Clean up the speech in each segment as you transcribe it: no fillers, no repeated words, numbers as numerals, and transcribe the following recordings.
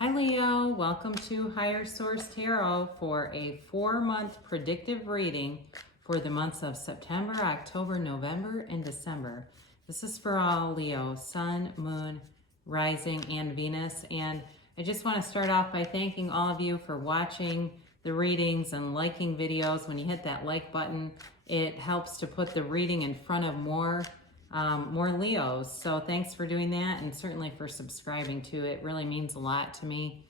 Hi Leo, welcome to Higher Source Tarot for a 4-month predictive reading for the months of September, October, November, and December. This is for all Leo, Sun, Moon, Rising, and Venus. And I just want to start off by thanking all of you for watching the readings and liking videos. When you hit that like button, it helps to put the reading in front of more Leos. So thanks for doing that, and certainly for subscribing to it. It really means a lot to me.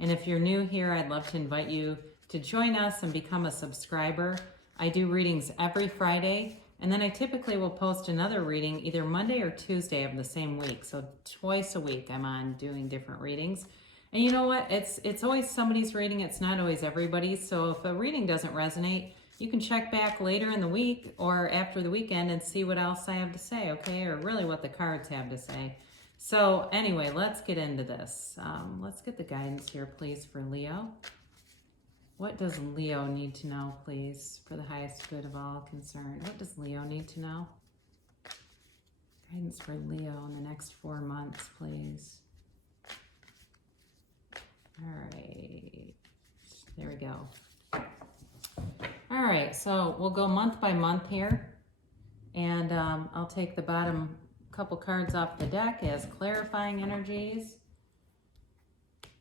And if you're new here, I'd love to invite you to join us and become a subscriber. I do readings every Friday, and then I typically will post another reading either Monday or Tuesday of the same week. So twice a week I'm on doing different readings. And you know what? It's always somebody's reading. It's not always everybody's. So if a reading doesn't resonate, you can check back later in the week or after the weekend and see what else I have to say, okay? Or really what the cards have to say. So anyway, let's get into this. Let's get the guidance here, please, for Leo. What does Leo need to know, please, for the highest good of all concerned? What does Leo need to know? Guidance for Leo in the next 4 months, please. All right. There we go. All right, so we'll go month by month here, and I'll take the bottom couple cards off the deck as clarifying energies.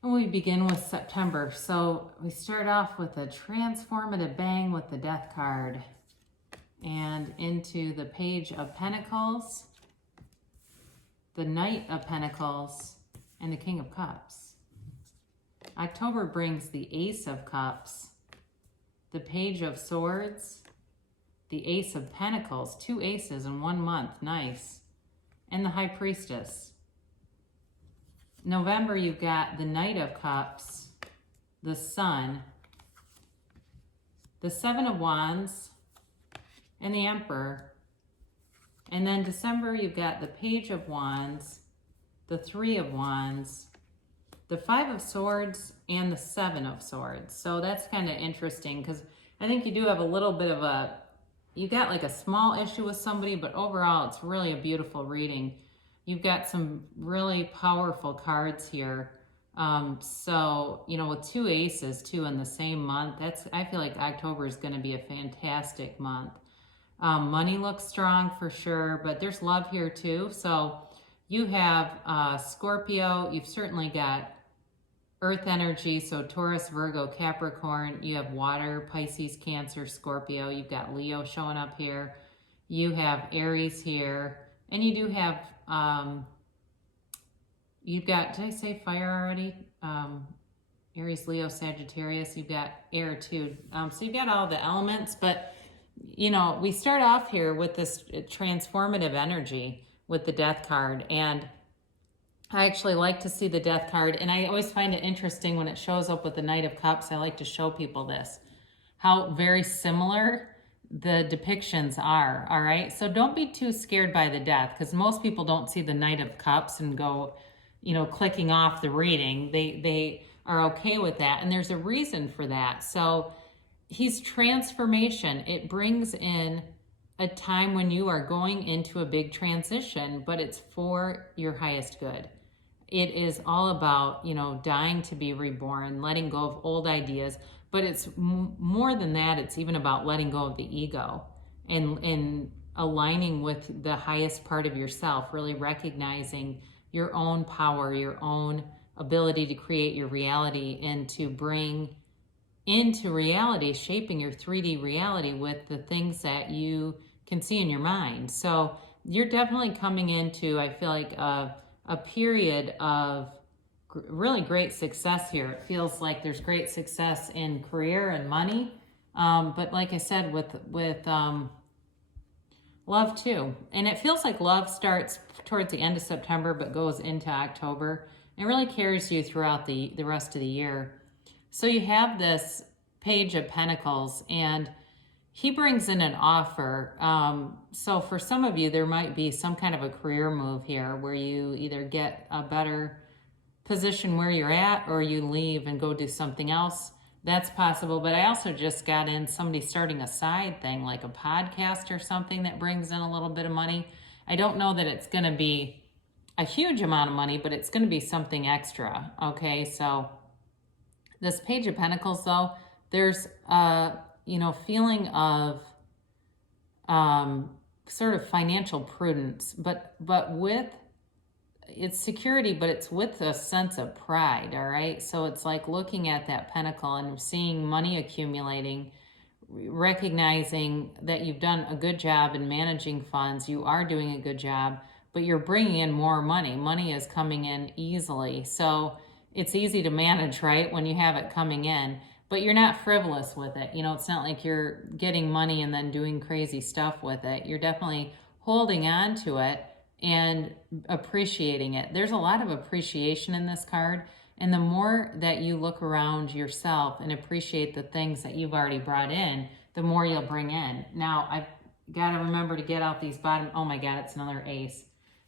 And we begin with September. So we start off with a transformative bang with the Death card and into the Page of Pentacles, the Knight of Pentacles, and the King of Cups. October brings the Ace of Cups, the Page of Swords, the Ace of Pentacles, 2 aces in 1 month, nice, and the High Priestess. November, you've got the Knight of Cups, the Sun, the 7 of Wands, and the Emperor. And then December, you've got the Page of Wands, the 3 of Wands, the 5 of Swords, and the 7 of Swords. So that's kind of interesting because I think you do have a little bit of you got like a small issue with somebody, but overall it's really a beautiful reading. You've got some really powerful cards here. So, you know, with 2 aces too in the same month, I feel like October is going to be a fantastic month. Money looks strong for sure, but there's love here too. So you have Scorpio, you've certainly got Earth energy, so Taurus, Virgo, Capricorn. You have water, Pisces, Cancer, Scorpio. You've got Leo showing up here. You have Aries here. And you do have, you've got, did I say fire already? Aries, Leo, Sagittarius. You've got air too. So you've got all the elements, but you know, we start off here with this transformative energy with the Death card, and I actually like to see the Death card, and I always find it interesting when it shows up with the Knight of Cups. I like to show people this, how very similar the depictions are, all right? So don't be too scared by the Death, because most people don't see the Knight of Cups and go, you know, clicking off the reading. They are okay with that, and there's a reason for that. So he's transformation. It brings in a time when you are going into a big transition, but it's for your highest good. It is all about, you know, dying to be reborn, letting go of old ideas, but it's more than that. It's even about letting go of the ego and aligning with the highest part of yourself, really recognizing your own power, your own ability to create your reality and to bring into reality, shaping your 3D reality with the things that you can see in your mind. So you're definitely coming into, I feel like, a period of really great success here. It feels like there's great success in career and money, but like I said, with love too. And it feels like love starts towards the end of September but goes into October. It really carries you throughout the rest of the year. So you have this Page of Pentacles, and he brings in an offer. So for some of you, there might be some kind of a career move here where you either get a better position where you're at or you leave and go do something else. That's possible. But I also just got in somebody starting a side thing like a podcast or something that brings in a little bit of money. I don't know that it's going to be a huge amount of money, but it's going to be something extra. Okay, so this Page of Pentacles, though, there's a feeling of sort of financial prudence, but with it's security, but it's with a sense of pride. All right, so it's like looking at that pentacle and seeing money accumulating, recognizing that you've done a good job in managing funds. You are doing a good job, but you're bringing in more money. Money is coming in easily, so it's easy to manage, right, when you have it coming in, but you're not frivolous with it. It's not like you're getting money and then doing crazy stuff with it. You're definitely holding on to it and appreciating it. There's a lot of appreciation in this card, and the more that you look around yourself and appreciate the things that you've already brought in, the more you'll bring in. Now, I've got to remember to get out these bottom, oh my God, it's another ace.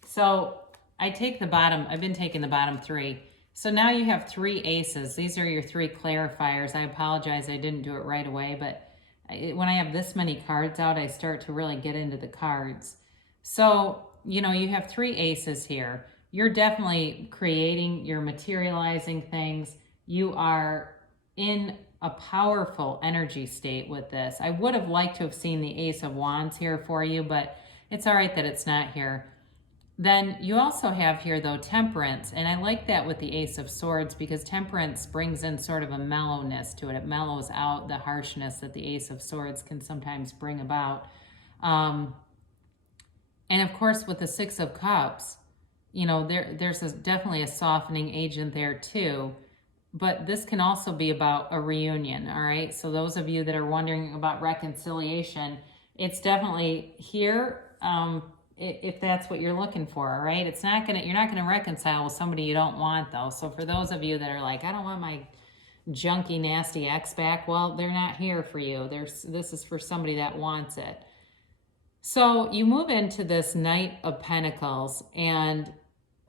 So I take the bottom, I've been taking the bottom three. So now you have three aces. These are your three clarifiers. I apologize, I didn't do it right away, but when I have this many cards out, I start to really get into the cards. So, you have three aces here. You're definitely creating, you're materializing things. You are in a powerful energy state with this. I would have liked to have seen the Ace of Wands here for you, but it's all right that it's not here. Then you also have here, though, Temperance, and I like that with the Ace of Swords because Temperance brings in sort of a mellowness to it. It mellows out the harshness that the Ace of Swords can sometimes bring about. And of course, with the Six of Cups, there's definitely a softening agent there too. But this can also be about a reunion, all right? So those of you that are wondering about reconciliation, it's definitely here if that's what you're looking for, all right? You're not gonna reconcile with somebody you don't want, though. So for those of you that are like, I don't want my junky, nasty ex back, well, they're not here for you. This is for somebody that wants it. So you move into this Knight of Pentacles, and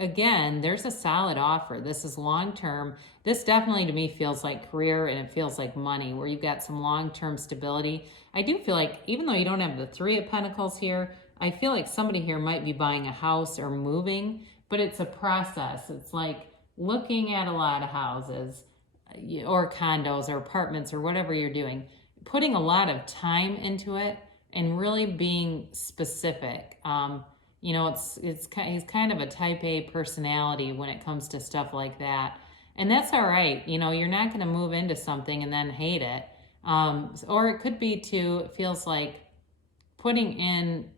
again, there's a solid offer. This is long-term. This definitely to me feels like career, and it feels like money, where you've got some long-term stability. I do feel like, even though you don't have the Three of Pentacles here, I feel like somebody here might be buying a house or moving, but it's a process. It's like looking at a lot of houses or condos or apartments or whatever you're doing, putting a lot of time into it, and really being specific. He's kind of a type A personality when it comes to stuff like that. And that's all right. You're not going to move into something and then hate it. Or it could be too, it feels like putting in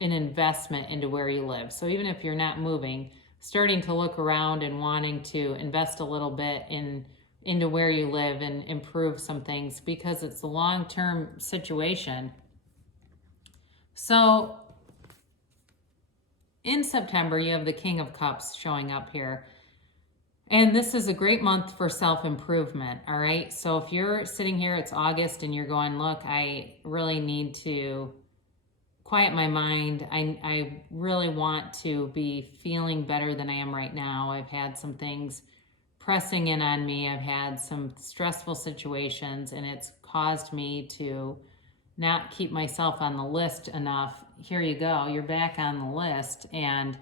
an investment into where you live. So even if you're not moving, starting to look around and wanting to invest a little bit into where you live and improve some things, because it's a long-term situation. So in September, you have the King of Cups showing up here. And this is a great month for self-improvement, all right? So if you're sitting here, it's August, and you're going, look, I really need to quiet my mind. I really want to be feeling better than I am right now. I've had some things pressing in on me. I've had some stressful situations, and it's caused me to not keep myself on the list enough. Here you go, you're back on the list. And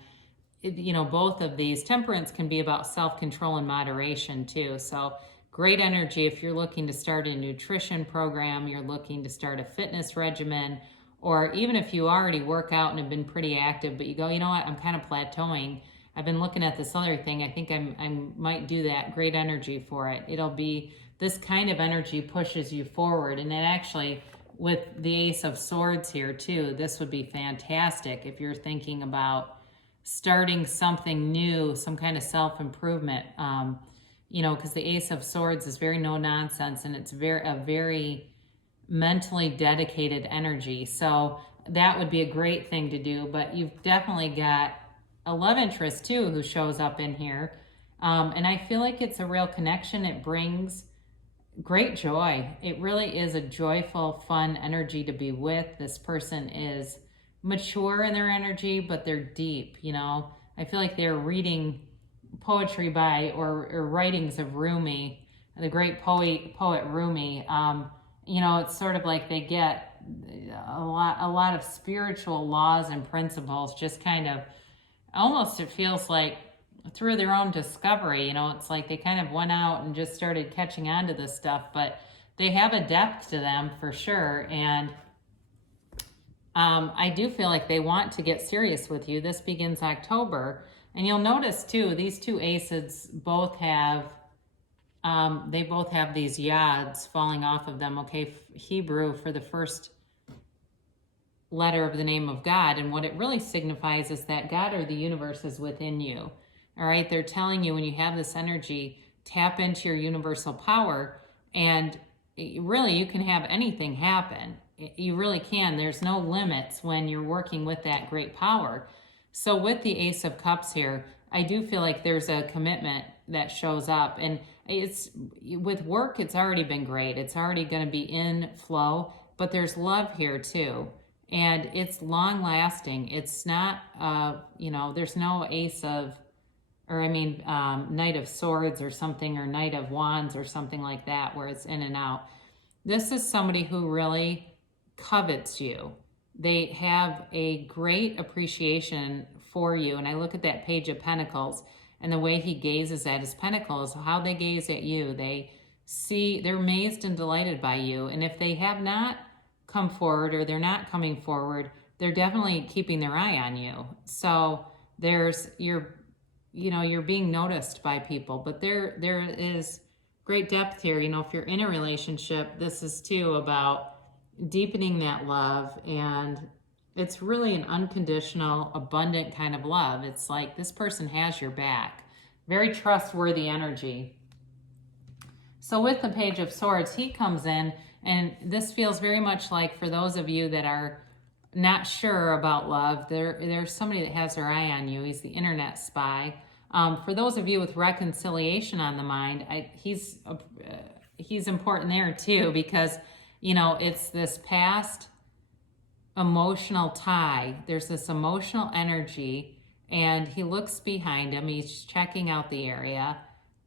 both of these, Temperance can be about self-control and moderation too. So great energy if you're looking to start a nutrition program, you're looking to start a fitness regimen, or even if you already work out and have been pretty active, but you go, you know what, I'm kind of plateauing. I've been looking at this other thing. I think I might do that. Great energy for it. It'll be, this kind of energy pushes you forward. And it actually, with the Ace of Swords here too, this would be fantastic if you're thinking about starting something new, some kind of self-improvement, because the Ace of Swords is very no nonsense, and it's a very mentally dedicated energy. So that would be a great thing to do. But you've definitely got a love interest too who shows up in here. And I feel like it's a real connection. It brings great joy. It really is a joyful, fun energy to be with. This person is mature in their energy, but they're deep. I feel like they're reading poetry by or writings of Rumi, the great poet Rumi. It's sort of like they get a lot of spiritual laws and principles just kind of almost it feels like through their own discovery, it's like they kind of went out and just started catching on to this stuff, but they have a depth to them for sure. And I do feel like they want to get serious with you. This begins October. And you'll notice too, these two acids both have, they both have these yads falling off of them. Okay, Hebrew for the first letter of the name of God. And what it really signifies is that God or the universe is within you. All right, they're telling you when you have this energy, tap into your universal power, and really you can have anything happen. You really can. There's no limits when you're working with that great power. So with the Ace of Cups here, I do feel like there's a commitment that shows up. And it's with work, it's already been great. It's already going to be in flow, but there's love here too. And it's long lasting. It's not, there's no Knight of Swords or something, or Knight of Wands or something like that, where it's in and out. This is somebody who really covets you. They have a great appreciation for you. And I look at that Page of Pentacles and the way he gazes at his pentacles, how they gaze at you. They're amazed and delighted by you. And if they have not come forward, or they're not coming forward, they're definitely keeping their eye on you. So you're being noticed by people, but there is great depth here. If you're in a relationship, this is too about deepening that love, and it's really an unconditional, abundant kind of love. It's like this person has your back. Very trustworthy energy. So with the Page of Swords, he comes in, and this feels very much like, for those of you that are not sure about love, there's somebody that has their eye on you. He's the internet spy. For those of you with reconciliation on the mind, he's important there too, because it's this past emotional tie. There's this emotional energy, and he looks behind him. He's checking out the area,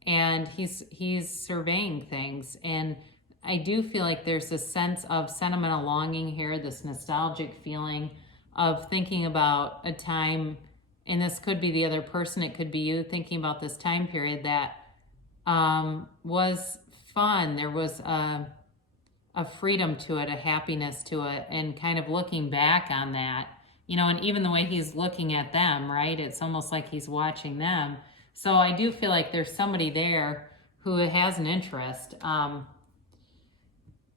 and he's surveying things. And I do feel like there's this sense of sentimental longing here, this nostalgic feeling of thinking about a time, and this could be the other person, it could be you, thinking about this time period that was fun. There was a freedom to it, a happiness to it, and kind of looking back on that, and even the way he's looking at them, right? It's almost like he's watching them. So I do feel like there's somebody there who has an interest.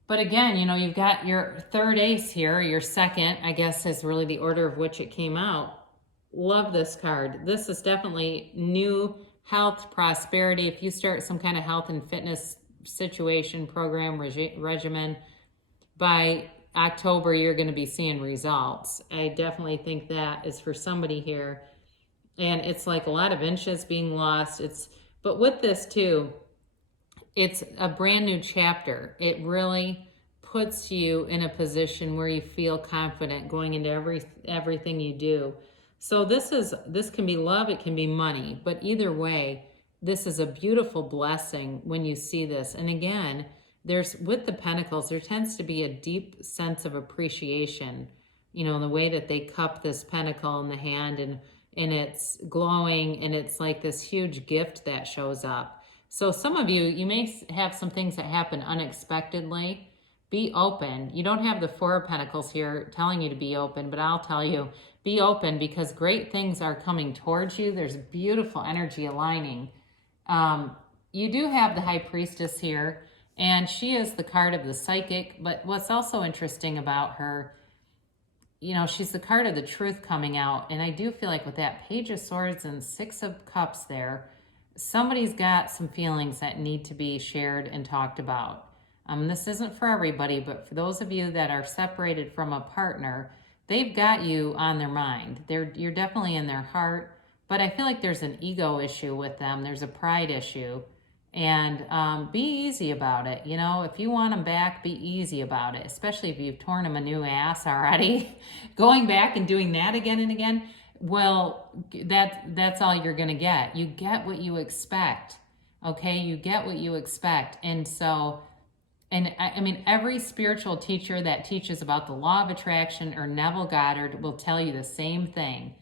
But again, you've got your third ace here, your second, I guess, is really the order of which it came out. Love this card. This is definitely new health, prosperity. If you start some kind of health and fitness situation, program, regimen, by October, you're going to be seeing results. I definitely think that is for somebody here. And it's like a lot of inches being lost. But with this too, it's a brand new chapter. It really puts you in a position where you feel confident going into everything you do. So this can be love, it can be money, but either way, this is a beautiful blessing when you see this. And again, with the Pentacles, there tends to be a deep sense of appreciation, in the way that they cup this pentacle in the hand, and it's glowing, and it's like this huge gift that shows up. So some of you may have some things that happen unexpectedly. Be open. You don't have the Four of Pentacles here telling you to be open, but I'll tell you, be open, because great things are coming towards you. There's beautiful energy aligning. You do have the High Priestess here, and she is the card of the psychic, but what's also interesting about her, she's the card of the truth coming out, and I do feel like with that Page of Swords and Six of Cups there, somebody's got some feelings that need to be shared and talked about. This isn't for everybody, but for those of you that are separated from a partner, they've got you on their mind. You're definitely in their heart, but I feel like there's an ego issue with them. There's a pride issue, and be easy about it. If you want them back, be easy about it, especially if you've torn them a new ass already. Going back and doing that again and again, well, that's all you're going to get. You get what you expect, okay? You get what you expect. And so, every spiritual teacher that teaches about the law of attraction, or Neville Goddard, will tell you the same thing.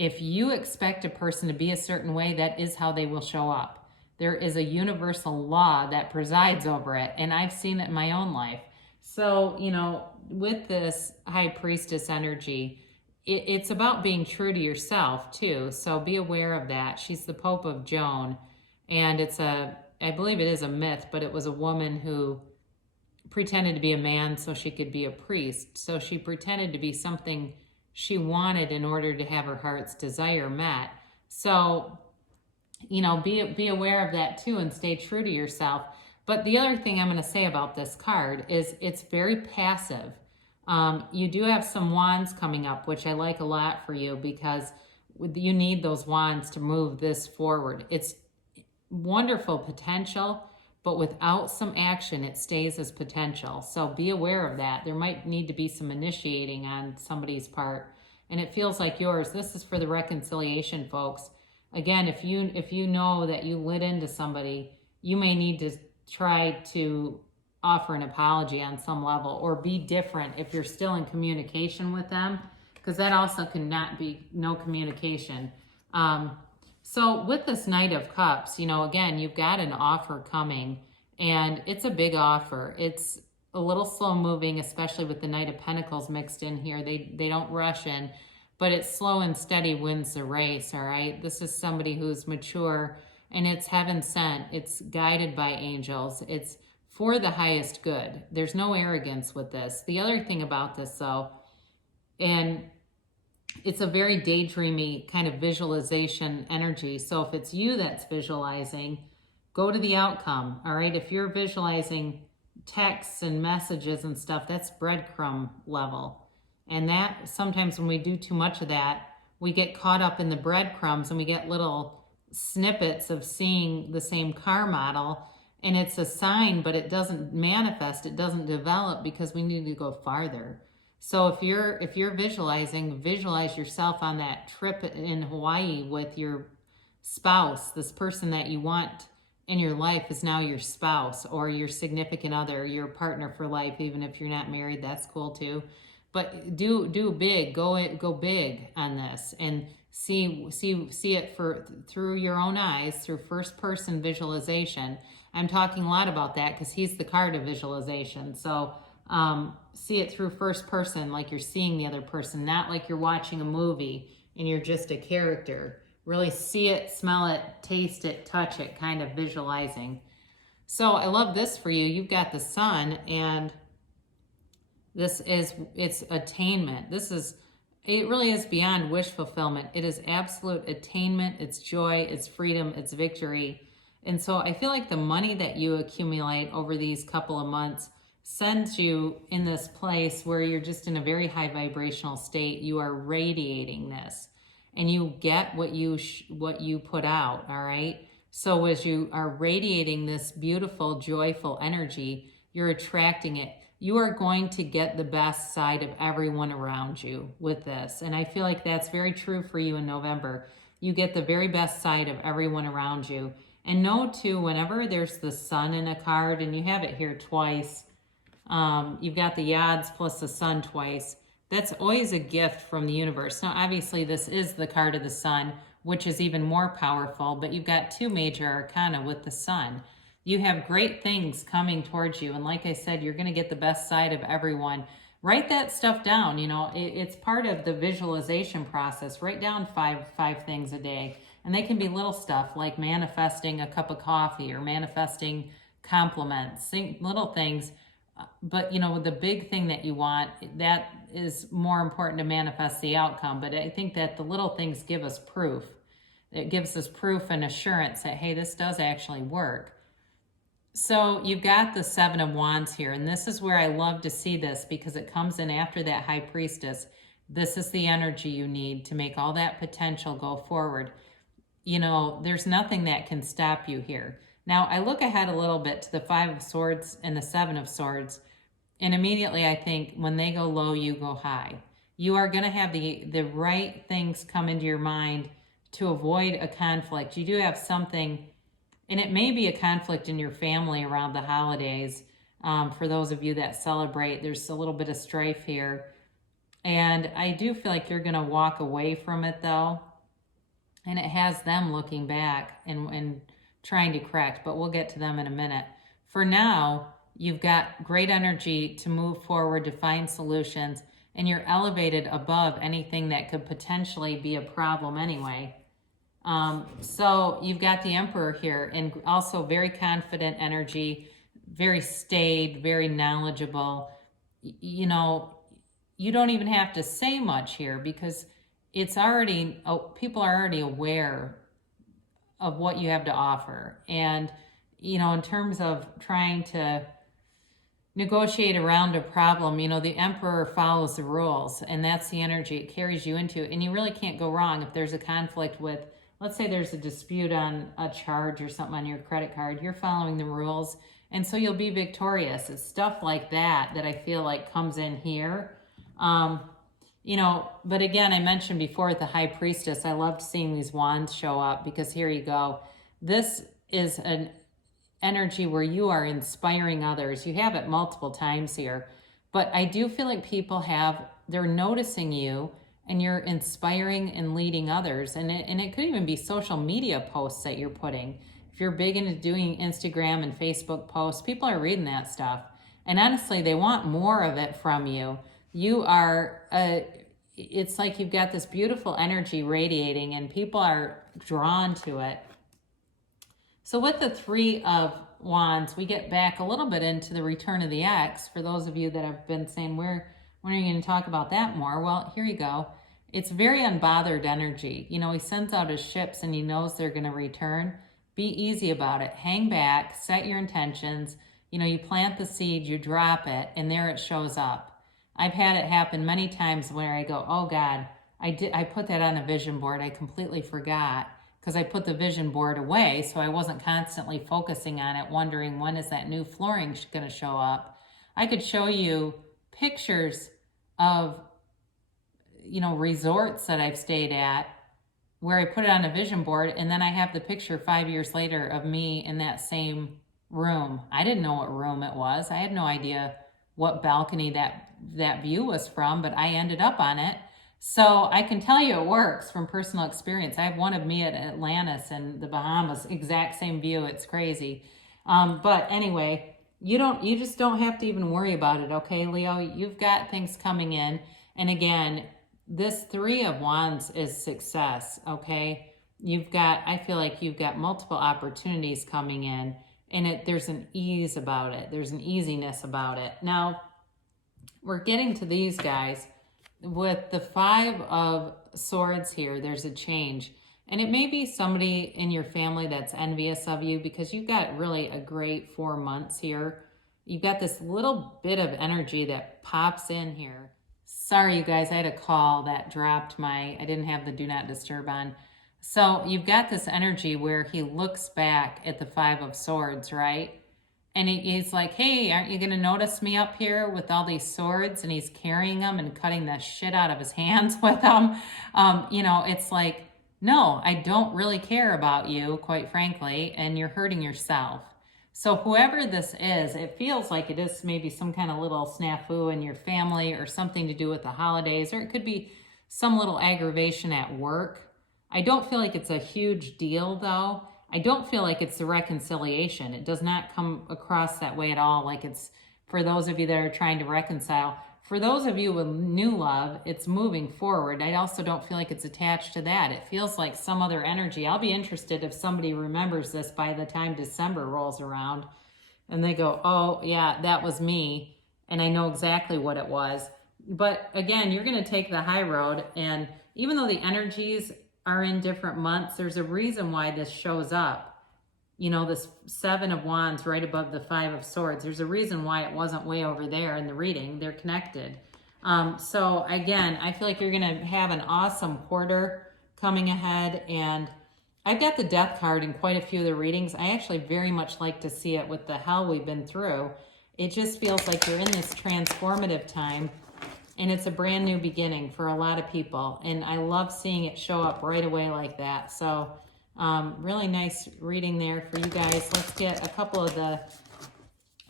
If you expect a person to be a certain way, that is how they will show up. There is a universal law that presides over it, and I've seen it in my own life. So, with this high priestess energy, it's about being true to yourself too. So be aware of that. She's the Pope of Joan, and I believe it is a myth, but it was a woman who pretended to be a man so she could be a priest. So she pretended to be something she wanted in order to have her heart's desire met. So, be aware of that too and stay true to yourself. But the other thing I'm going to say about this card is it's very passive. You do have some wands coming up, which I like a lot for you because you need those wands to move this forward. It's wonderful potential, but without some action, it stays as potential. So be aware of that. There might need to be some initiating on somebody's part, and it feels like yours. This is for the reconciliation, folks. Again, if you know that you lit into somebody, you may need to try to offer an apology on some level or be different if you're still in communication with them, because that also cannot be no communication. So with this Knight of Cups, again, you've got an offer coming, and it's a big offer. It's a little slow moving, especially with the Knight of Pentacles mixed in here. They don't rush in, but it's slow and steady wins the race, all right? This is somebody who's mature, and it's heaven sent. It's guided by angels. It's for the highest good. There's no arrogance with this. The other thing about this, though, and it's a very daydreamy kind of visualization energy. So if it's you that's visualizing, go to the outcome, all right? If you're visualizing texts and messages and stuff, that's breadcrumb level. And that sometimes when we do too much of that, we get caught up in the breadcrumbs and we get little snippets of seeing the same car model, and it's a sign, but it doesn't manifest, it doesn't develop because we need to go farther. So if you're visualizing, visualize yourself on that trip in Hawaii with your spouse. This person that you want in your life is now your spouse or your significant other, your partner for life. Even if you're not married, that's cool too. But do big, go big on this, and see it through your own eyes, through first person visualization. I'm talking a lot about that because he's the card of visualization. So see it through first person, like you're seeing the other person, not like you're watching a movie and you're just a character. Really see it, smell it, taste it, touch it, kind of visualizing. So I love this for you. You've got the Sun, and it's attainment. It really is beyond wish fulfillment. It is absolute attainment. It's joy, it's freedom, it's victory. And so I feel like the money that you accumulate over these couple of months sends you in this place where you're just in a very high vibrational state. You are radiating this, and you get what you put out, all right? So as you are radiating this beautiful, joyful energy, you're attracting it. You are going to get the best side of everyone around you with this. And I feel like that's very true for you in November. You get the very best side of everyone around you. And know too, whenever there's the Sun in a card, and you have it here twice, you've got the Yads plus the Sun twice, that's always a gift from the universe. Now, obviously, this is the card of the Sun, which is even more powerful, but you've got two major arcana with the Sun. You have great things coming towards you, and like I said, you're going to get the best side of everyone. Write that stuff down. It's part of the visualization process. Write down five things a day, and they can be little stuff like manifesting a cup of coffee or manifesting compliments, little things. But the big thing that you want, that is more important to manifest the outcome. But I think that the little things give us proof. It gives us proof and assurance that, hey, this does actually work. So you've got the Seven of Wands here, and this is where I love to see this because it comes in after that High Priestess. This is the energy you need to make all that potential go forward. There's nothing that can stop you here. Now, I look ahead a little bit to the Five of Swords and the Seven of Swords, and immediately I think when they go low, you go high. You are going to have the right things come into your mind to avoid a conflict. You do have something, and it may be a conflict in your family around the holidays. For those of you that celebrate, there's a little bit of strife here. And I do feel like you're going to walk away from it, though. and it has them looking back and trying to correct, but we'll get to them in a minute. For now, you've got great energy to move forward, to find solutions, and you're elevated above anything that could potentially be a problem anyway. So you've got the Emperor here, and also very confident energy, very staid, very knowledgeable. You know, you don't even have to say much here because it's already, people are already aware of what you have to offer. And, you know, in terms of trying to negotiate around a problem, you know, the Emperor follows the rules, and that's the energy it carries you into. And you really can't go wrong if there's a conflict with, let's say there's a dispute on a charge or something on your credit card, you're following the rules, and so you'll be victorious. It's stuff like that that I feel like comes in here. You know, but again, I mentioned before with the High Priestess, I loved seeing these wands show up because here you go. This is an energy where you are inspiring others. You have it multiple times here, but I do feel like people they're noticing you and you're inspiring and leading others. And it could even be social media posts that you're putting. If you're big into doing Instagram and Facebook posts, people are reading that stuff. And honestly, they want more of it from you. You are, it's like you've got this beautiful energy radiating and people are drawn to it. So with the Three of Wands, we get back a little bit into the return of the ex. For those of you that have been saying, when are you going to talk about that more? Well, here you go. It's very unbothered energy. You know, he sends out his ships and he knows they're going to return. Be easy about it. Hang back, set your intentions. You know, you plant the seed, you drop it, and there it shows up. I've had it happen many times where I go, oh God, I put that on a vision board. I completely forgot because I put the vision board away, so I wasn't constantly focusing on it, wondering when is that new flooring going to show up. I could show you pictures of, you know, resorts that I've stayed at where I put it on a vision board, and then I have the picture 5 years later of me in that same room. I didn't know what room it was. I had no idea what balcony that view was from, but I ended up on it. So I can tell you it works from personal experience. I have one of me at Atlantis in the Bahamas, exact same view. It's crazy. But anyway, you just don't have to even worry about it. Okay, Leo, you've got things coming in. And again, this Three of Wands is success. Okay. I feel like you've got multiple opportunities coming in, and there's an ease about it. There's an easiness about it. Now we're getting to these guys. With the Five of Swords here, there's a change. And it may be somebody in your family that's envious of you because you've got really a great 4 months here. You've got this little bit of energy that pops in here. Sorry, you guys, I had a call that dropped I didn't have the do not disturb on. So you've got this energy where he looks back at the Five of Swords, right? And he's like, hey, aren't you going to notice me up here with all these swords? And he's carrying them and cutting the shit out of his hands with them. You know, it's like, no, I don't really care about you, quite frankly, and you're hurting yourself. So whoever this is, it feels like it is maybe some kind of little snafu in your family or something to do with the holidays, or it could be some little aggravation at work. I don't feel like it's a huge deal, though. I don't feel like it's the reconciliation. It does not come across that way at all, like it's for those of you that are trying to reconcile. For those of you with new love, it's moving forward. I also don't feel like it's attached to that. It feels like some other energy. I'll be interested if somebody remembers this by the time December rolls around and they go, oh, yeah, that was me, and I know exactly what it was. But again, you're going to take the high road, and even though the energies are in different months, there's a reason why this shows up. You know, this Seven of Wands right above the Five of Swords. There's a reason why it wasn't way over there in the reading. They're connected. So again, I feel like you're going to have an awesome quarter coming ahead. And I've got the Death card in quite a few of the readings. I actually very much like to see it with the hell we've been through. It just feels like you're in this transformative time. And it's a brand new beginning for a lot of people. And I love seeing it show up right away like that. So really nice reading there for you guys. Let's get a couple of the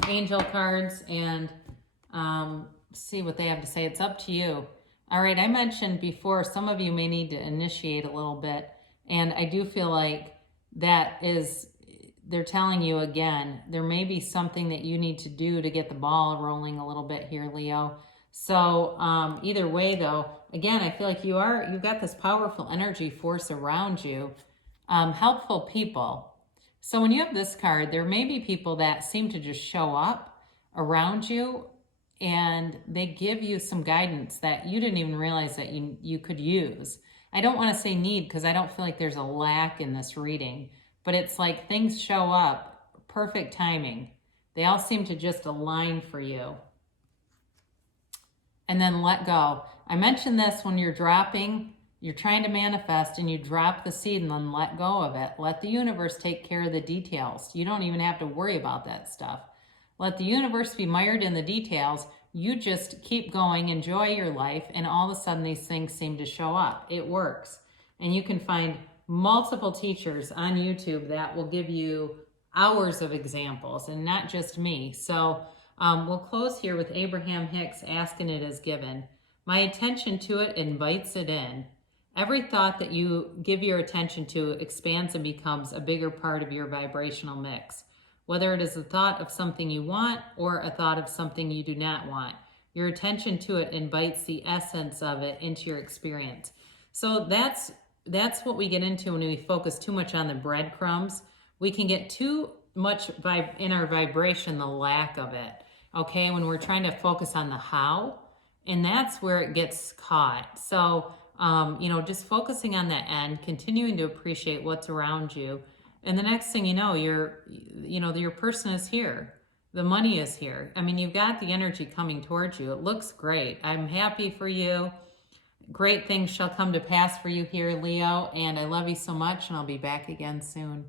angel cards and see what they have to say. It's up to you. All right, I mentioned before, some of you may need to initiate a little bit. And I do feel like they're telling you again, there may be something that you need to do to get the ball rolling a little bit here, Leo. So either way though, again, I feel like you've got this powerful energy force around you, helpful people. So when you have this card, there may be people that seem to just show up around you and they give you some guidance that you didn't even realize that you could use. I don't want to say need because I don't feel like there's a lack in this reading, but it's like things show up, perfect timing. They all seem to just align for you. And then let go. I mentioned this when you're trying to manifest and you drop the seed and then let go of it. Let the universe take care of the details. You don't even have to worry about that stuff. Let the universe be mired in the details. You just keep going, enjoy your life, and all of a sudden these things seem to show up. It works. And you can find multiple teachers on YouTube that will give you hours of examples and not just me. So we'll close here with Abraham Hicks asking it as given. My attention to it invites it in. Every thought that you give your attention to expands and becomes a bigger part of your vibrational mix. Whether it is a thought of something you want or a thought of something you do not want, your attention to it invites the essence of it into your experience. So that's what we get into when we focus too much on the breadcrumbs. We can get too much in our vibration, the lack of it, okay, when we're trying to focus on the how, and that's where it gets caught. So, just focusing on the end, continuing to appreciate what's around you. And the next thing you know, your person is here. The money is here. I mean, you've got the energy coming towards you. It looks great. I'm happy for you. Great things shall come to pass for you here, Leo. And I love you so much, and I'll be back again soon.